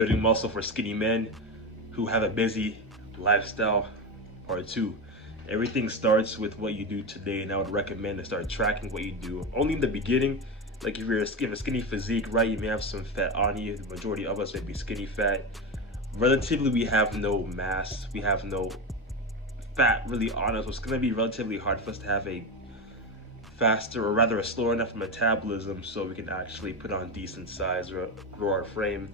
Building muscle for skinny men who have a busy lifestyle, part two. Everything starts with what you do today, and I would recommend to start tracking what you do. Only in the beginning, like if you have a skinny physique, right, you may have some fat on you. The majority of us may be skinny fat. Relatively, we have no mass, we have no fat really on us, so it's going to be relatively hard for us to have a faster, or rather a slower enough metabolism so we can actually put on decent size or grow our frame,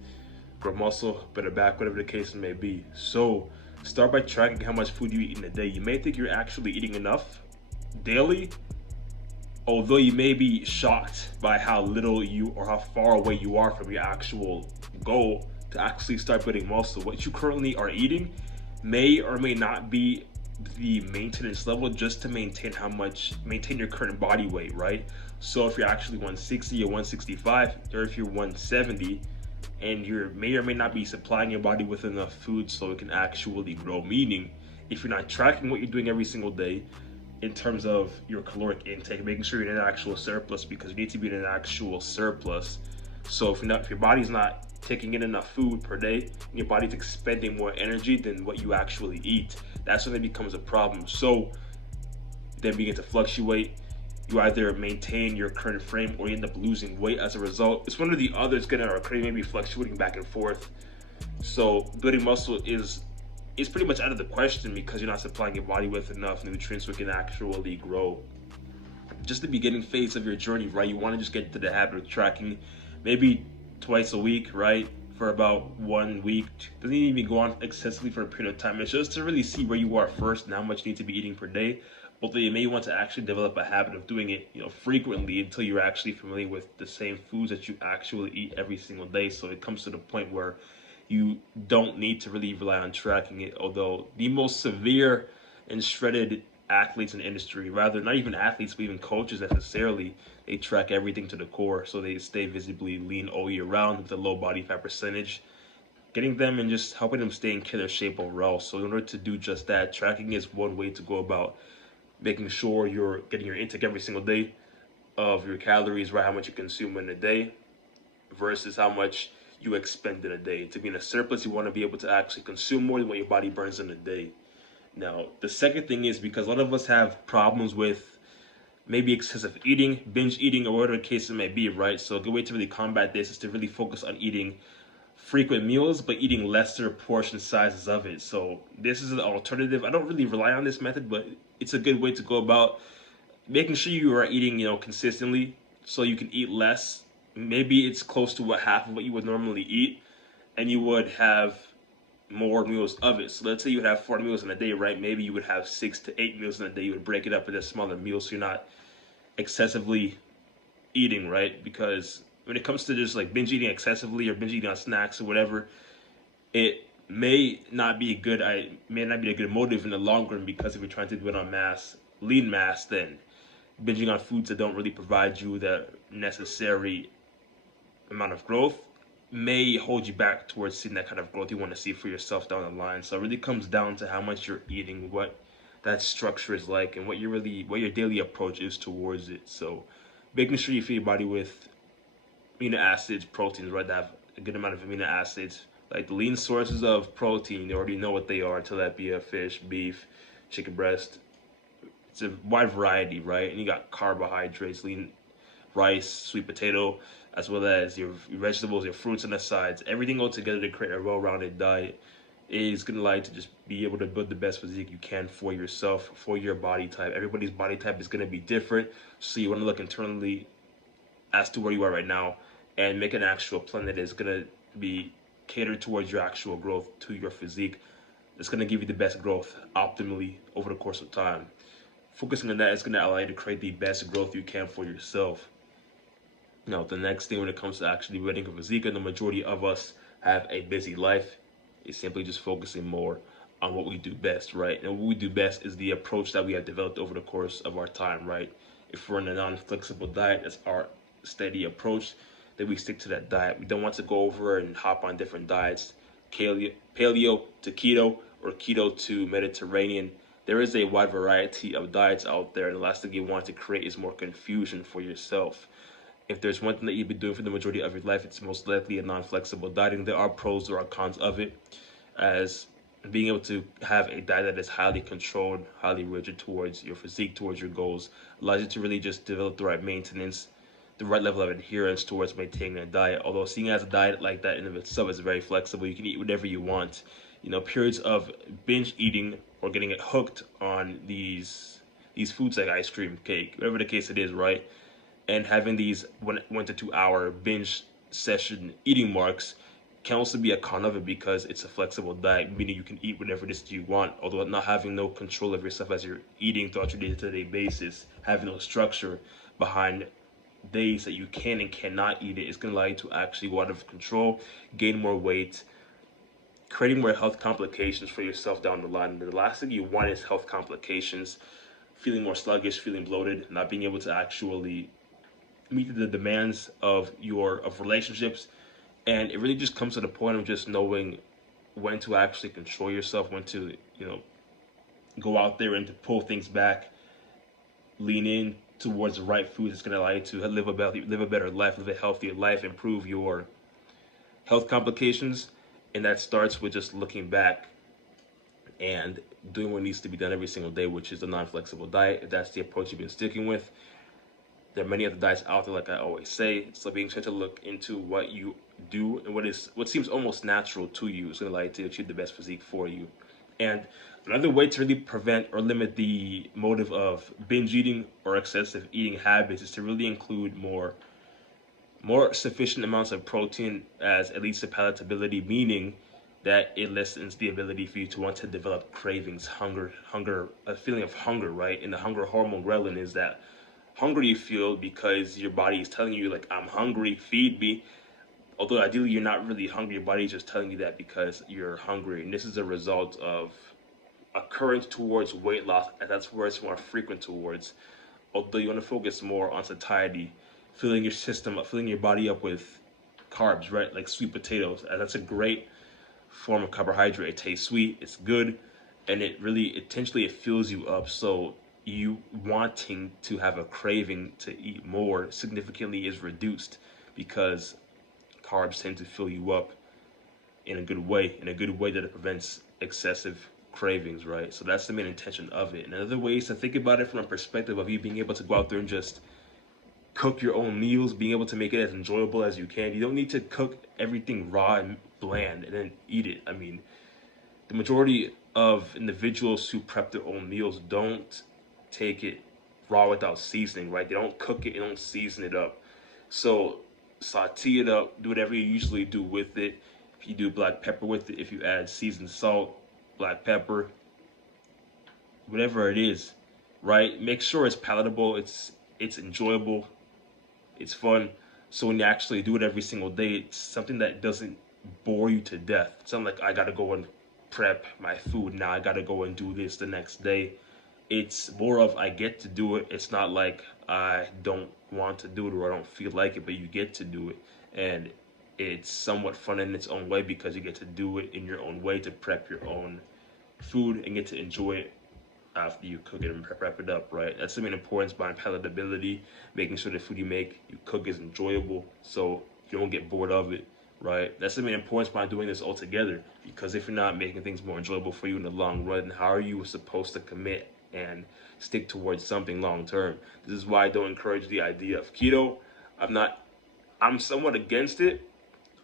grow muscle, better back, whatever the case may be. So start by tracking how much food you eat in a day. You may think you're actually eating enough daily, although you may be shocked by how little you or how far away you are from your actual goal to actually start building muscle. What you currently are eating may or may not be the maintenance level just to maintain your current body weight, right? So if you're actually 160 or 165, or if you're 170, and you may or may not be supplying your body with enough food so it can actually grow. Meaning, if you're not tracking what you're doing every single day in terms of your caloric intake, making sure you're in an actual surplus, because you need to be in an actual surplus. So if your body's not taking in enough food per day, and your body's expending more energy than what you actually eat, that's when it becomes a problem. So then begin to fluctuate. You either maintain your current frame or you end up losing weight as a result. It's one or the other. It's gonna occur, maybe fluctuating back and forth. So building muscle is pretty much out of the question because you're not supplying your body with enough nutrients so it can actually grow. Just the beginning phase of your journey, right? You want to just get into the habit of tracking, maybe twice a week, right? For about 1 week. Doesn't even go on excessively for a period of time. It's just to really see where you are first and how much you need to be eating per day. Although you may want to actually develop a habit of doing it, frequently until you're actually familiar with the same foods that you actually eat every single day. So it comes to the point where you don't need to really rely on tracking it. Although the most severe and shredded athletes in the industry, rather not even athletes, but even coaches necessarily, they track everything to the core, so they stay visibly lean all year round with a low body fat percentage, getting them and just helping them stay in killer shape overall. So in order to do just that, tracking is one way to go about making sure you're getting your intake every single day of your calories, right? How much you consume in a day versus how much you expend in a day. To be in a surplus, you want to be able to actually consume more than what your body burns in a day. Now, the second thing is because a lot of us have problems with maybe excessive eating, binge eating, or whatever the case it may be, right? So a good way to really combat this is to really focus on eating frequent meals, but eating lesser portion sizes of it. So this is an alternative. I don't really rely on this method, but it's a good way to go about making sure you are eating, consistently, so you can eat less. Maybe it's close to what half of what you would normally eat, and you would have more meals of it. So let's say you would have 4 meals in a day, right? Maybe you would have 6 to 8 meals in a day. You would break it up into smaller meals so you're not excessively eating, right? Because when it comes to just like binge eating excessively or binge eating on snacks or whatever, it may not be a good motive in the long run, because if you're trying to do it on lean mass, then binging on foods that don't really provide you the necessary amount of growth may hold you back towards seeing that kind of growth you want to see for yourself down the line. So it really comes down to how much you're eating, what that structure is like, and what your daily approach is towards it. So making sure you feed your body with amino acids, proteins, right? That have a good amount of amino acids. Like the lean sources of protein, you already know what they are, tilapia, fish, beef, chicken breast. It's a wide variety, right? And you got carbohydrates, lean rice, sweet potato, as well as your vegetables, your fruits, and the sides. Everything all together to create a well-rounded diet is going to allow you to just be able to build the best physique you can for yourself, for your body type. Everybody's body type is going to be different, so you want to look internally as to where you are right now and make an actual plan that is going to be catered towards your actual growth, to your physique. It's going to give you the best growth optimally over the course of time. Focusing on that is going to allow you to create the best growth you can for yourself. Now, the next thing when it comes to actually building a physique, and the majority of us have a busy life, is simply just focusing more on what we do best, right? And what we do best is the approach that we have developed over the course of our time, right? If we're in a non-flexible diet, that's our steady approach, then we stick to that diet. We don't want to go over and hop on different diets, paleo to keto, or keto to Mediterranean. There is a wide variety of diets out there, and the last thing you want to create is more confusion for yourself. if there's one thing that you've been doing for the majority of your life, it's most likely a non-flexible dieting. There are pros, there are cons of it, as being able to have a diet that is highly controlled, highly rigid towards your physique, towards your goals, allows you to really just develop the right maintenance, the right level of adherence towards maintaining a diet. Although seeing as a diet like that in of itself is very flexible, you can eat whatever you want. You know, periods of binge eating or getting it hooked on these foods like ice cream, cake, whatever the case it is, right? And having these 1 to 2 hour binge session eating marks can also be a con of it because it's a flexible diet, meaning you can eat whatever it is that you want, although not having no control of yourself as you're eating throughout your day-to-day basis, having no structure behind days that you can and cannot eat it is going to allow you to actually go out of control, gain more weight, creating more health complications for yourself down the line. And the last thing you want is health complications, feeling more sluggish, feeling bloated, not being able to actually meet the demands of relationships. And it really just comes to the point of just knowing when to actually control yourself, when to, go out there and to pull things back, lean in towards the right food that's going to allow you to live a better life, live a healthier life, improve your health complications. And that starts with just looking back and doing what needs to be done every single day, which is a non-flexible diet. If that's the approach you've been sticking with, there are many other diets out there, like I always say. So being sure to look into what you do and what seems almost natural to you is going to allow you to achieve the best physique for you. And another way to really prevent or limit the motive of binge eating or excessive eating habits is to really include more sufficient amounts of protein as it leads to palatability, meaning that it lessens the ability for you to want to develop cravings, a feeling of hunger, right? And the hunger hormone ghrelin is that hunger you feel because your body is telling you, like, I'm hungry, feed me. Although ideally you're not really hungry, your body is just telling you that because you're hungry. And this is a result of a current towards weight loss, and that's where it's more frequent towards. Although you want to focus more on satiety, filling your body up with carbs, right? Like sweet potatoes. And that's a great form of carbohydrate. It tastes sweet, it's good, and it fills you up. So you wanting to have a craving to eat more significantly is reduced because carbs tend to fill you up in a good way that it prevents excessive cravings, right? So that's the main intention of it. And another way is to think about it from a perspective of you being able to go out there and just cook your own meals, being able to make it as enjoyable as you can. You don't need to cook everything raw and bland and then eat it. I mean, the majority of individuals who prep their own meals don't take it raw without seasoning, right? They don't cook it, they don't season it up. So saute it up, do whatever you usually do with it. If you do black pepper with it, if you add seasoned salt, black pepper, whatever it is, right? Make sure it's palatable, it's enjoyable, it's fun. So when you actually do it every single day, it's something that doesn't bore you to death. It's not like I gotta go and prep my food now, I gotta go and do this the next day. It's more of I get to do it. It's not like I don't want to do it or I don't feel like it, but you get to do it. And it's somewhat fun in its own way because you get to do it in your own way, to prep your own food and get to enjoy it after you cook it and prep it up, right? That's the main importance behind palatability, making sure the food you cook is enjoyable so you don't get bored of it, right? That's the main importance behind doing this all together, because if you're not making things more enjoyable for you in the long run, how are you supposed to commit and stick towards something long term? This is why I don't encourage the idea of keto. I'm somewhat against it,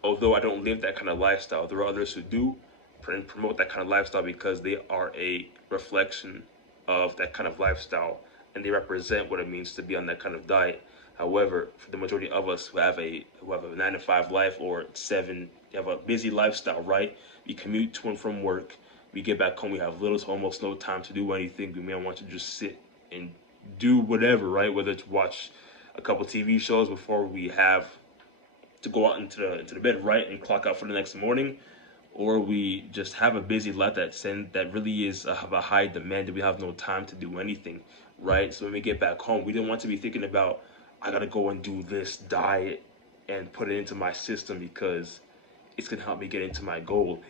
although I don't live that kind of lifestyle. There are others who do promote that kind of lifestyle because they are a reflection of that kind of lifestyle and they represent what it means to be on that kind of diet. However, for the majority of us who have a 9 to 5 life or 7, have a busy lifestyle, right? We commute to and from work. We get back home, we have little to almost no time to do anything. We may want to just sit and do whatever, right? Whether it's watch a couple TV shows before we have to go out into the bed, right, and clock out for the next morning, or we just have a busy life that really is of a high demand that we have no time to do anything, right? So when we get back home, we don't want to be thinking about, I gotta go and do this diet and put it into my system because it's gonna help me get into my goal.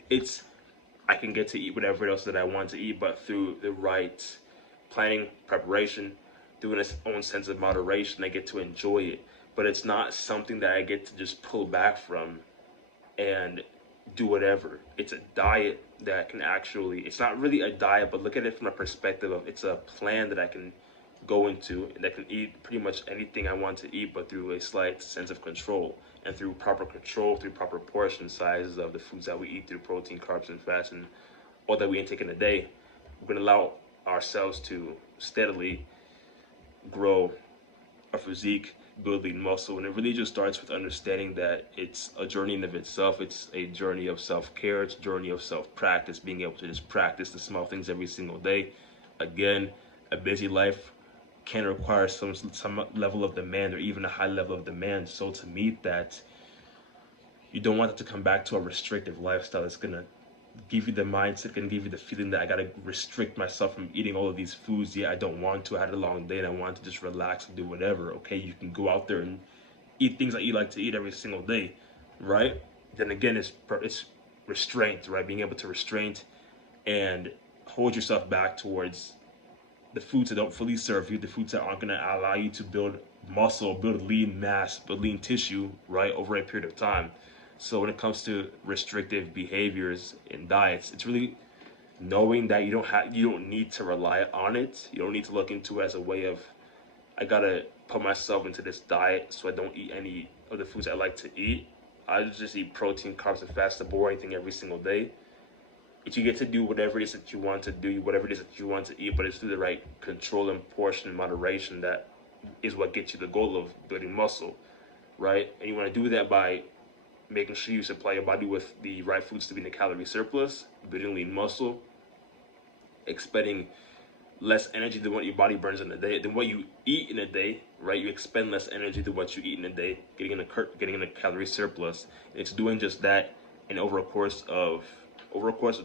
I can get to eat whatever else that I want to eat, but through the right planning, preparation, through its own sense of moderation, I get to enjoy it. but it's not something that I get to just pull back from and do whatever. It's a diet that can actually, it's not really a diet, but look at it from a perspective of it's a plan that I can go into and that can eat pretty much anything I want to eat, but through a slight sense of control and through proper control, through proper portion sizes of the foods that we eat through protein, carbs, and fats, and all that we intake in a day. We're going to allow ourselves to steadily grow a physique, build lean muscle, and it really just starts with understanding that it's a journey in of itself. It's a journey of self-care. It's a journey of self-practice, being able to just practice the small things every single day. Again, a busy life can require some level of demand or even a high level of demand. So to meet that, you don't want it to come back to a restrictive lifestyle that's gonna give you the mindset and give you the feeling that I gotta restrict myself from eating all of these foods. Yeah, I don't want to. I had a long day and I want to just relax and do whatever. Okay, you can go out there and eat things that you like to eat every single day, right? Then again, it's restraint, right? Being able to restrain and hold yourself back towards the foods that don't fully serve you, the foods that aren't going to allow you to build muscle, build lean mass, build lean tissue, right, over a period of time. So when it comes to restrictive behaviors in diets, it's really knowing that you don't need to rely on it. You don't need to look into it as a way of, I gotta put myself into this diet so I don't eat any of the foods I like to eat. I just eat protein, carbs, and fats, the boring thing every single day. If you get to do whatever it is that you want to do, whatever it is that you want to eat, but it's through the right control and portion and moderation, that is what gets you the goal of building muscle, right? And you want to do that by making sure you supply your body with the right foods to be in a calorie surplus, building lean muscle, expending less energy than what your body burns in a day, than what you eat in a day, right? You expend less energy than what you eat in a day, getting in a calorie surplus. And it's doing just that, and over a course of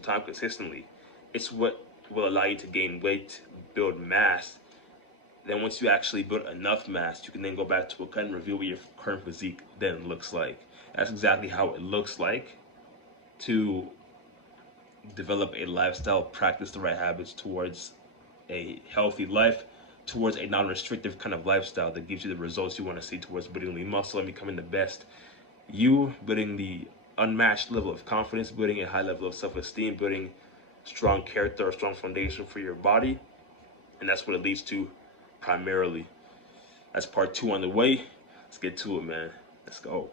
time consistently. It's what will allow you to gain weight, build mass. Then once you actually build enough mass, you can then go back to a cut and review what your current physique then looks like. That's exactly how it looks like to develop a lifestyle, practice the right habits towards a healthy life, towards a non-restrictive kind of lifestyle that gives you the results you want to see towards building lean muscle and becoming the best you, building the unmatched level of confidence, building a high level of self-esteem, building strong character, a strong foundation for your body. And that's what it leads to primarily. That's part 2 on the way. Let's get to it, man. Let's go.